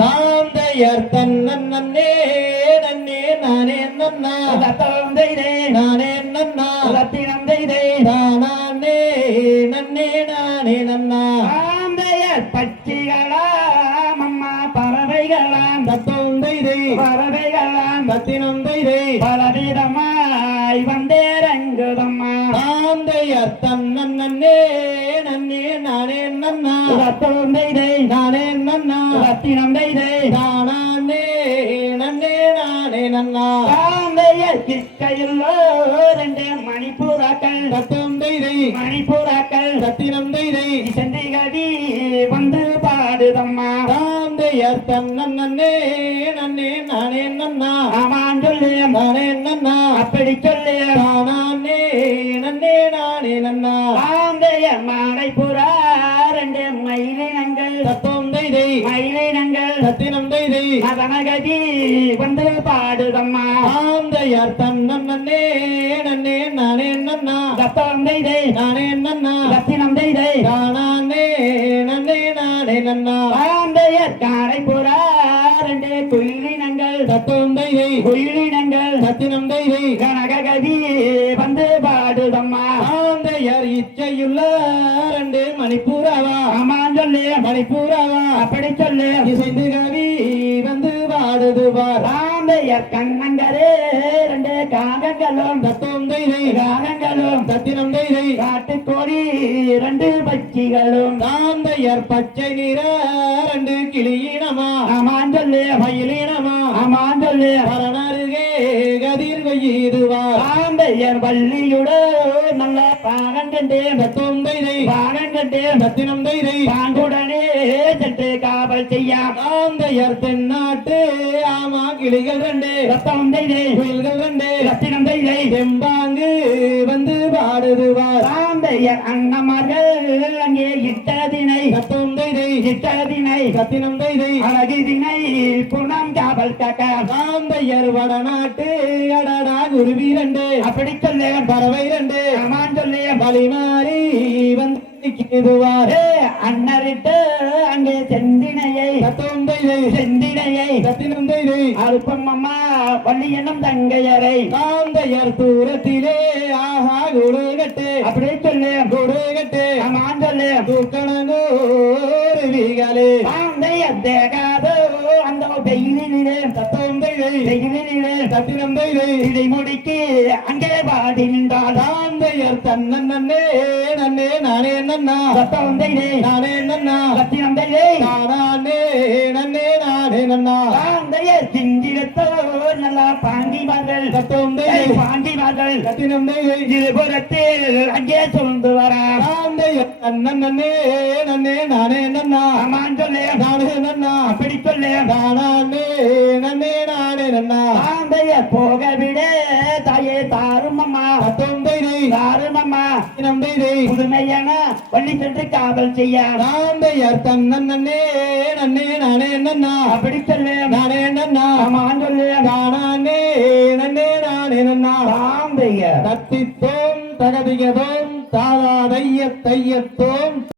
தாந்தையர் தன்னே நன்னே நானே நன்னா நானே நன்னா நானே நன்னே நானே நன்னா தாந்தையர் பட்சிகளாம் அம்மா பறவைகளாம் தத்தொந்தைதை பறவைகளாம் தத்தினொந்தைதை பலவிதமாய் வந்தேரங்குதம்மா தாந்தையர் தன்னே நன்னே நானே நன்னா தத்தொந்தைதை நானே நன்னா தத்தினொந்தைதை நானே நன்னே நானே நன்னா தாந்தையர் கிட்கையுள்ளோ ரெண்டு மணிப்பூராக்கள் தத்தொந்தைதை மணிப்பூராக்கள் தத்தினொந்தைதை செந்திகதி வந்து பாடுதம்மா தாந்தையர் தன்னே நன்னே நானே நன்னா ஆமான் சொல்லு நானே நன்னா அப்படி சொல்லு நானே நன்னே நானே நன்னா தாந்தையர் மாடை புறா ரெண்டு மயிலினங்கள் தத்தொந்தைதை மயிலினங்கள் தத்தினொந்தைதை மதனகதி வந்து பாடுதம்மா தாந்தையர் தன்னே நன்னே நானே நன்னா தத்தொந்தைதை நானே நன்னா தத்தினொந்தைதை நானே நன்னே நானே நன்னா தாந்தையர் காடை புறா ரெண்டு குயிலினங்கள் தத்தொந்தைதை குயிலினங்கள் தத்தினொந்தைதை கனககதி வந்து பாடுதம்மா தாந்தையர் இச்சையுள்ள ரெண்டு மணிப்பூராவா ஆமான் சொல்லு மணிப்பூராவா அப்படி சொல்லு இசைந்து கவி வந்து பாடுதுவார் தாந்தையர் கண்ணங்கரே ரெண்டு காகங்களும் தத்தொந்தைதை காகங்களும் தத்தினொந்தைதை காட்டுக்கோழி ரெண்டு பட்சிகளும் தாந்தையர் பச்சை நிற ரெண்டு கிளியினமா ஆமான் சொல்லு மயிலினமா ஆமான் சொல்லு பரணருகே கதிர் கொய்யுதுவார் தாந்தையர் வள்ளியுட நல்ல பாகங்கண்டே தத்தொந்தைதை பாகங்கண்டே தத்தினொந்தைதை பாங்குடனே சென்று காவல் செய்யாம் தாந்தையர் தென்னாட்டு ஆமா கிளிகள் ரெண்டு ரத்தொந்தைதை குயில்கள் ரெண்டு ரத்தினந்தைதை செம்பாங்கு வந்து பாடுதுவார் தாந்தையர் அண்ணமார்கள் அங்கே இட்டதினை தத்தொந்தைதை இட்டதினை தத்தினொந்தைதை அழகிதினை புனம் காவல் காக்க தாந்தையர் வடநாட்டு அடடா குருவி ரெண்டு அப்படி சொல்லு பறவை ரெண்டு ஆமான் சொல்லு வழிமாறி வந்து நிற்கிதுவார் அண்ணரிட்டு அங்கே செந்தினையை தத்தொந்தைதை செந்தினையை தத்தினொந்தைதை அருப்பம் அம்மா வள்ளி என்னும் தங்கையரை தாந்தையர் தூரத்திலே ஆஹா குடு கட்டு அப்படியே சொல்லு குடு கட்டு ஆமான் சொல்லு தூக்கணங்கோருவிகளே தாந்தையர் தேகாதோ அந்த வெயிலிலே தத்தொந்தைதை வெயிலிலே தத்தினொந்தைதை இதை முடிக்கு அங்கே பாடி நின்றாள் தாந்தையர் தன்னே நன்னே நானே நன்னா தத்தொந்தையிலே நானே நன்னா ரத்தினந்தையிலே நானே நன்னே நானே நன்னா தாந்தையர் சிந்திரத்தோ நல்லா பாண்டிமார்கள் தத்தொந்தைதை பாண்டிமார்கள் தத்தினொந்தைதை இருபுறத்தில் அங்கே சொல்ந்து வரா தாந்தையர் தன்னே நன்னே நானே நன்னா ஆமான் சொல்லு நானே நன்னா அப்படி சொல்லு நானே நன்னே நானே நன்னா தாந்தையர் போக விட தாயே தாரும் அம்மா தத்தொந்தைதை தாரும் அம்மா தத்தினொந்தைதை புதுமையான வள்ளி சென்று காவல் செய்ய தாந்தையர் தன்னே நன்னே நானே நன்னா அப்படி சொல்லு நானே நன்னா ஆமான் சொல்லு நானே நன்னே நானே நன்னா தாந்தையர் தத்தித்தோம் தகதிகதோம் தாதாதைய தையத்தோம்